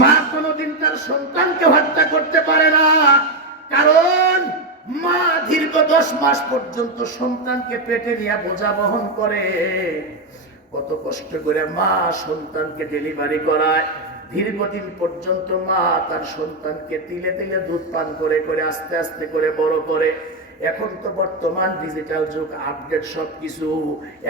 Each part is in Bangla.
মা কোনোদিন তার সন্তানকে হত্যা করতে পারে না, কারণ মা দীর্ঘ 10 মাস পর্যন্ত সন্তানকে পেটে নিয়ে বোঝা বহন করে। কত কষ্ট করে মা সন্তানকে ডেলিভারি করায়, দীর্ঘদিন পর্যন্ত মা তার সন্তানকে তিলে তিলে দুধ পান করে করে আস্তে আস্তে করে বড় করে। এখন তো বর্তমান ডিজিটাল যুগ, আপডেট সবকিছু।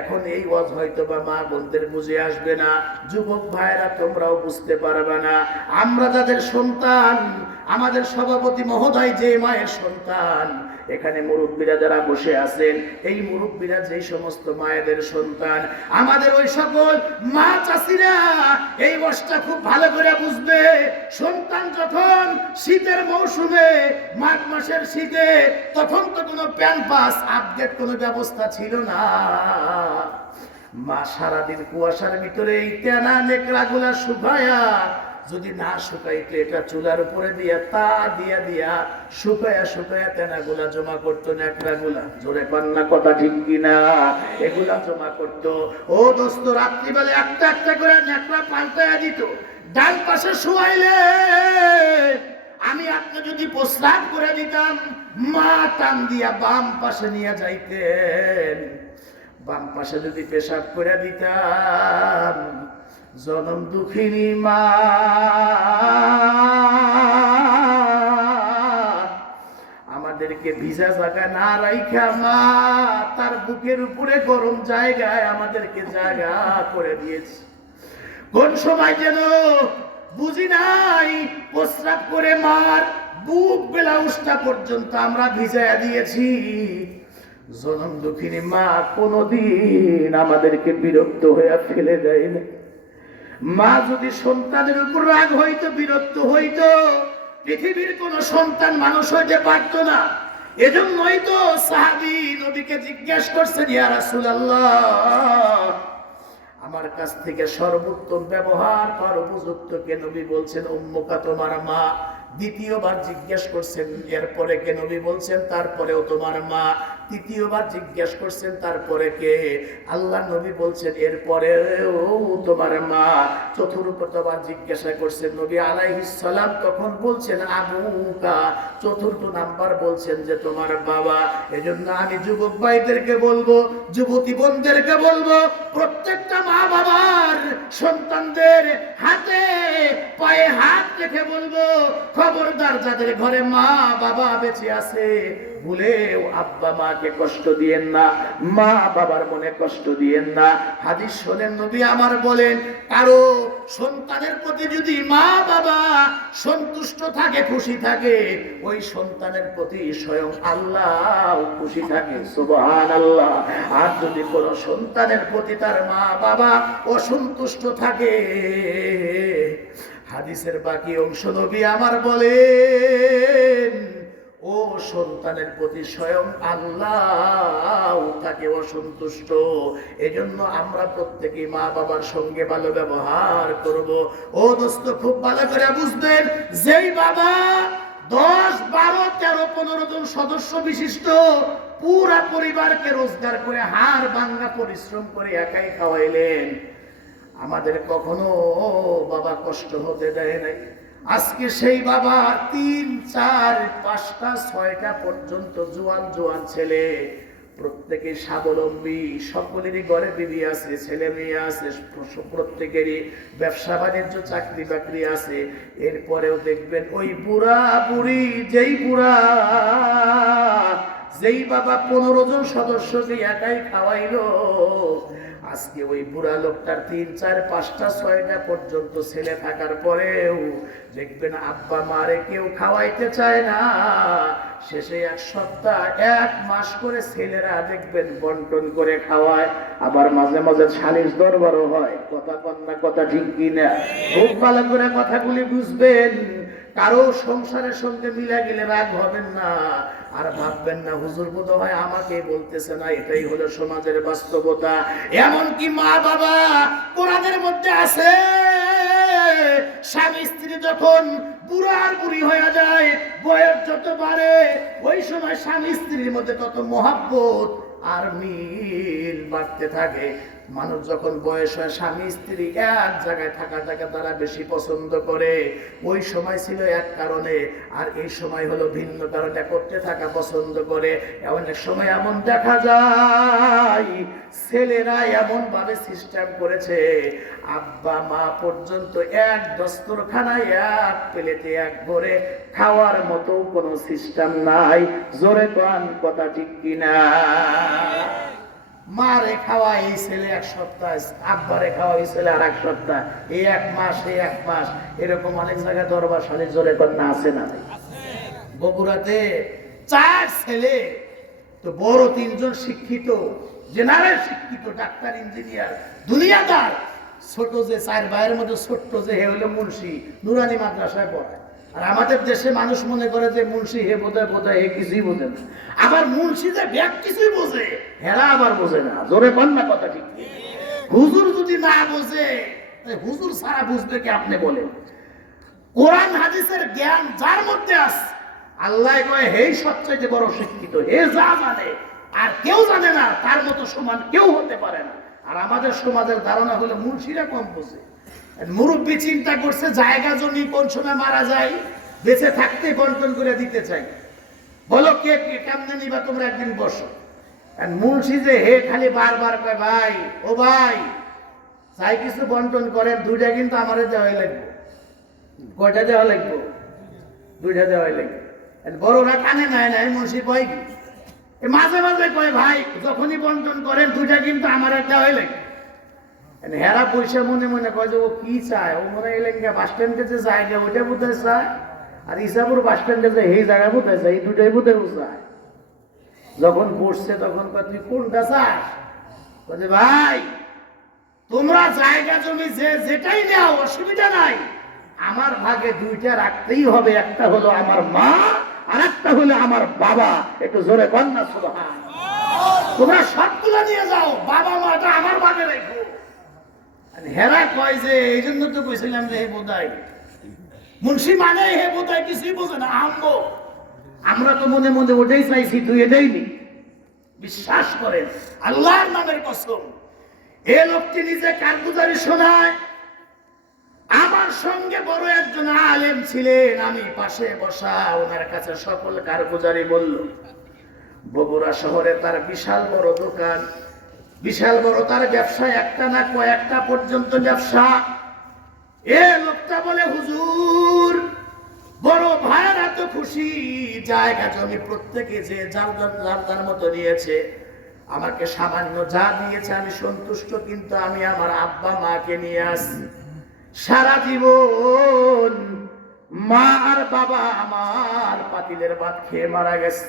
এখন এই ওয়াজ হয়তো বা মা বোনদের বুঝে আসবে না, যুবক ভাইরা তোমরাও বুঝতে পারবে না। আমরা যাদের সন্তান, আমাদের সভাপতি মহোদয় যে মায়ের সন্তান, এখানে মুরব্বীরা যারা বসে আছেন, এই মুরব্বীরা যেই সমস্ত মায়েদের সন্তান, আমাদের ওই সকল মা চাষিরা এই ওয়াজটা খুব ভালো করে বুঝবে। সন্তান যখন শীতের মৌসুমে, মাঘ মাসের শীতে, তখন তো কোনো প্যাম্পাস আপডেট কোনো ব্যবস্থা ছিল না। মা সারাদিন কুয়াশার ভিতরে এই তেনা নেকড়াগুলা শুকায়া, যদি না শুকাইতে এটা চুলার উপরে দিয়া তা দিয়া দিয়া শুকায়া শুকায়া তেনাগুলা জমা করতো, নেকড়াগুলা, জোরে পান্না কথা ঠিক কিনা, এগুলা জমা করতো। ও দোস্ত, রাত্রিবেলা একটা একটা করে নেকড়া পাল্টায়া দিত। ডান পাশে শুয়াইলে আমি আপনি যদি প্রস্রাব করে দিতাম, মা টান দিয়া বাম পাশে নিয়ে যাইতেন। বাম পাশে যদি পেশাব করে দিতাম, জনম দুঃখিনী মা আমাদেরকে ভিজা জায়গা না রাইখা মা তার বুকের উপরে গরম জায়গায় আমাদেরকে জায়গা করে দিয়েছে। কোন সময় যেন বুঝি নাই, প্রস্রাব করে মার বুক ব্লাউজটা পর্যন্ত আমরা ভিজাইয়া দিয়েছি। জনম দুঃখিনী মা কোনদিন আমাদেরকে বিরক্ত হইয়া ফেলে দেয় না। মা যদি সন্তানের উপর রাগ হইতো, বিরক্ত হইতো, পৃথিবীর কোন সন্তান মানুষ হইতে পারত না। এজন্যই তো সাহাবী নবীকে জিজ্ঞাসা করছেন, ইয়া রাসূলুল্লাহ, আমার কাছ থেকে সর্বোত্তম ব্যবহার কর উপযুক্ত কে? নবী বলছেন, উম্মুকা, তোমার মা। দ্বিতীয়বার জিজ্ঞেস করছেন, এরপরে কে? নবী বলছেন, তারপরেও তোমার মা। তৃতীয়বার জিজ্ঞেস করছেন, তারপরে কে? আল্লাহ নবী বলছেন, এরপরেও তোমার মা। চতুর্থবার জিজ্ঞাসা করছেন নবী আলাইহিস সালাম, তখন বলছেন আবুকা। চতুর্থ নাম্বার বলছেন যে তোমার বাবা। এজন্য আমি যুবক ভাইদেরকে বলবো, যুবতী বোনদেরকে বলবো, প্রত্যেকটা মা বাবার সন্তানদের হাতে পায়ে হাত রেখে বলবো, খবরদার যাদের ঘরে মা বাবা বেঁচে আছে, ভুলেও আব্বা মাকে কষ্ট দিয়েন না, মা বাবার মনে কষ্ট দিয়েন না। হাদিস শোনেন, নবী আমার বলেন, কারো সন্তানের প্রতি যদি মা বাবা সন্তুষ্ট থাকে, খুশি থাকে, ওই সন্তানের প্রতি স্বয়ং আল্লাহ খুশি থাকে। সুবহানাল্লাহ। আর যদি কোনো সন্তানের প্রতি তার মা বাবা অসন্তুষ্ট থাকে, হাদিসের বাকি অংশ নবী আমার বলেন, ও সন্তানের প্রতি স্বয়ং আল্লাহ তাকে অসন্তুষ্ট। এজন্য আমরা প্রত্যেকেই মা বাবার সঙ্গে ভালো ব্যবহার করব। ও দোস্ত, খুব ভালো করে বুঝবেন, যেই বাবা 10, 12, 13, 15 জন সদস্য বিশিষ্ট পুরা পরিবারকে রোজগার করে হাড় ভাঙা পরিশ্রম করে একাই খাওয়াইলেন, আমাদের কখনো বাবা কষ্ট হতে দেয় নাই। আজকে সেই বাবা 3, 4, 5টা 6টা পর্যন্ত জোয়ান জোয়ান ছেলে, প্রত্যেকে স্বাবলম্বী, সকলেরই ঘরে বিবি আছে, ছেলে মেয়ে আছে, প্রত্যেকেরই ব্যবসা বাণিজ্য চাকরি বাকরি আছে। এরপরেও দেখবেন ওই বুড়া বুড়ি, যেই বাবা 15 জন সদস্যকে একাই খাওয়াইলো, আজকে ওই বুড়া লোকটার 3, 4, 5টা 6টা পর্যন্ত ছেলে থাকার পরেও দেখবেন আব্বা মারে কেউ খাওয়াইতে চায় না। শেষে 1 সপ্তাহ 1 মাস করে ছেলেরা দেখবেন বন্টন করে খাওয়ায়। আবার মাঝে মাঝে সালিশ দরবারও হয়। কথা কন্যা কথা ঠিক কিনা? খুব ভালো করে কথাগুলি বুঝবেন। কারো সংসারের সঙ্গে মিলে গেলে রাগ হবেন না, আর ভাববেন না হুজুর বোধ হয় আমাকে বলতেছে না। এটাই হলো সমাজের বাস্তবতা। এমনকি মা বাবা কোরআনের মধ্যে আছে, স্বামী স্ত্রী যখন বুড়ার বুড়ি হয়ে যায়, বয়স যত বাড়ে, ওই সময় স্বামী স্ত্রীর মধ্যে তত মহাব্বত আর মিল বাড়তে থাকে। মানুষ যখন বয়স হয় স্বামী স্ত্রী এক জায়গায় থাকাটাকে তারা বেশি পছন্দ করে। ওই সময় ছিল এক কারণে, আর এই সময় হলো ভিন্ন কারণে করতে থাকা পছন্দ করে। অনেক সময় এমন দেখা যায় ছেলেরা এমন ভাবে সিস্টেম করেছে, আব্বা মা পর্যন্ত এক দস্তরখানায় এক প্লেটে এক ভরে খাওয়ার মতো কোনো সিস্টেম নাই। জোরে কোন কথা ঠিক কিনা? মারে খাওয়া এই ছেলে এক সপ্তাহ, আব্বারে খাওয়া এই ছেলে আর এক সপ্তাহ, এই এক মাস এই এক মাস, এরকম অনেক জায়গায় দরবার শালী জোরে কন্যা আছে না? বগুড়াতে 4 ছেলে, তো বড় 3 জন শিক্ষিত, জেনারেল শিক্ষিত, ডাক্তার, ইঞ্জিনিয়ার, দুনিয়াদার। ছোট যে 4 ভাইয়ের মধ্যে ছোট্ট যে হে হলো মুন্সি, নুরানি মাদ্রাসায় পড়ায়। আর আমাদের দেশে মানুষ মনে করে যে মুন্সি হে বোধহয় হে কিছুই বোঝে না। আবার মুন্সি যে ব্যাগ কিছুই বোঝে, হেরা আবার বোঝে না। জোরে বল না কথা ঠিক। হুজুর যদি না বোঝে, হুজুর সারা বুঝবে কি আপনি বলেন? কোরআন হাদিসের জ্ঞান যার মধ্যে আছে, আল্লাহ কয় হেই সবচেয়ে বড় শিক্ষিত, হে যা জানে আর কেউ জানে না, তার মতো সমান কেউ হতে পারে না। আর আমাদের সমাজের ধারণা হলো মুন্সিরা কম বোঝে। মুরব্বী চিন্তা করছে জায়গা জমি কোন সময় মারা যায়, বেঁচে থাকতে বন্টন করে দিতে চাই। বলো কে কেমনে নিবা তোমরা, একদিন বসো। মুন্সি যে হে খালি বারবার কয় ভাই ও ভাই চাই কিছু বন্টন করেন, 2টা কিন্তু আমারে দেওয়াই লাগবে। কয়টা দেওয়া লাগবে? 2টা দেওয়াই লাগবে। বড়রা কানে নাই নাই, মুন্সি কয় কি মাঝে মাঝে কয় ভাই যখনই বন্টন করেন 2টা কিন্তু আমারে দেওয়াই লাগবে। হেরা পয়সা মনে মনে কয় যে ও কি চায়, ও মনে গেলেন বাস স্ট্যান্ডে যে জায়গা ওইটা বোধহয় চায়, আর ইসাপুর বাস স্ট্যান্ডে যে এই জায়গা বোধহয় চায়, এই 2টাই বোধহয় চায়। যখন বসছে তখন তুই কোনটা চাস? বলছে ভাই তোমরা জায়গা জমি যে যেটাই নাও অসুবিধা নাই, আমার ভাগে 2টা রাখতেই হবে। একটা হলো আমার মা আর একটা হলো আমার বাবা। একটু জোরে কন্যা সুবহান। তোমরা সবগুলো নিয়ে যাও, বাবা মাটা আমার ভাগে রেখো। হেরা কয় যে এই জন্য তো কইছিলাম যে হে বোধাই মুন্সি মানে হে বোধাই কিছুই বোঝে না। আমরা তো মনে মনে ওটাই চাইছি, তুই এটাই নি। বিশ্বাস করেন আল্লাহর নামের কসম, এ লোকটি নিজে কারগুজারি শোনায়। আমার সঙ্গে বড় একজন আলেম ছিলেন, আমি পাশে বসা, ওনার কাছে সকল কারগুজারি বলল। বগুড়া শহরে তার বিশাল বড় দোকান, বিশাল বড় তার ব্যবসা, একটা না কয়েকটা পর্যন্ত ব্যবসা। এ লোকটা বলে হুজুর বড় ভাইয়ের এত খুশি, জায়গা জমি প্রত্যেকে যে যার মতো নিয়েছে, আমাকে সামান্য যা দিয়েছে আমি সন্তুষ্ট, কিন্তু আমি আমার আব্বা মাকে নিয়ে আসি। সারা জীবন মা আর বাবা আমার পাতিলের ভাত খেয়ে মারা গেছে,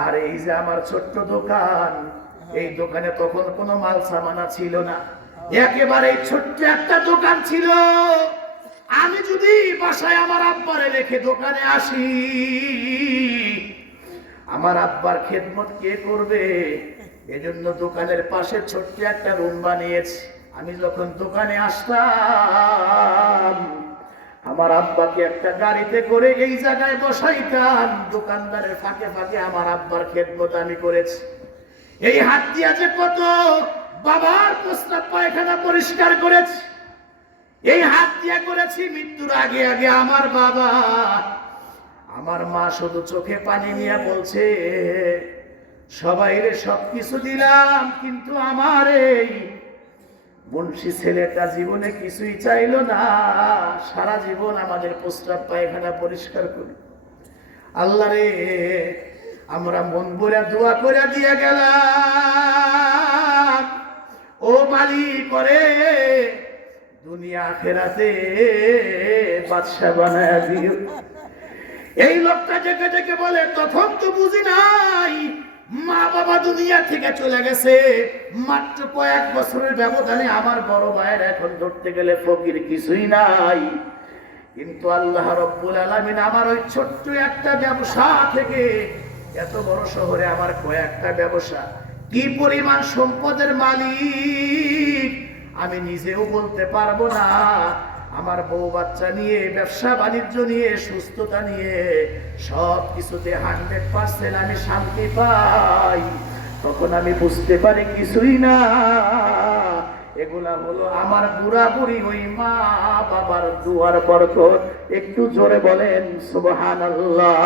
আর এই যে আমার ছোট্ট দোকান, এই দোকানে তখন কোনো মাল সামানা ছিল না, একেবারে ছোট্ট একটা দোকান ছিল। আমি যদি বাসায় আমার আব্বারে রেখে দোকানে আসি, আমার আব্বার খেদমত কে করবে? এজন্য দোকানের পাশে ছোট্ট একটা রুম বানিয়েছি। আমি যখন দোকানে আসতাম, আমার আব্বাকে একটা গাড়িতে করে এই জায়গায় বসাইতাম। দোকানদারের ফাঁকে ফাঁকে আমার আব্বার খেদমত আমি করেছি। এই হাত দিয়া যে কত বাবার প্রস্রাব পায়খানা পরিষ্কার করেছি, এই হাত দিয়া করেছি। মৃত্যুর আগে আগে আমার বাবা, আমার মা শুধু চোখে পানি নিয়ে বলছে সবাইরে সবকিছু দিলাম, কিন্তু আমার এই মুন্সি ছেলেটা জীবনে কিছুই চাইলো না, সারা জীবন আমাদের প্রস্রাব পায়খানা পরিষ্কার করি। আল্লাহ রে, আমরা মন ভরে দোয়া করে দিয়ে গেলাম, ও মালিক করে দুনিয়া আখিরাতে বাদশা বানায়া দিও। এই লোকটা জেগে জেগে বলে তখন তো বুঝি নাই, মা বাবা দুনিয়া থেকে চলে গেছে, মাত্র কয়েক বছরের ব্যবধানে আমার বড় ভাইয়ের এখন ধরতে গেলে ফকির কিছুই নাই। কিন্তু আল্লাহ রব্বুল আলামিন আমার ওই ছোট্ট একটা ব্যবসা থেকে এত বড় শহরে আমার কয়েকটা ব্যবসা, কি পরিমাণ সম্পদের মালিক আমি নিজেও বলতে পারবো না। আমার বউ বাচ্চা নিয়ে, ব্যবসা বাণিজ্য নিয়ে, সুস্থতা নিয়ে সব কিছুতে 100% আমি শান্তি পাই। তখন আমি বুঝতে পারি কিছুই না, এগুলা হলো আমার বুড়া বুড়ি ওই মা বাবার দুয়ার বরকত। একটু জোরে বলেন সুবহানাল্লাহ।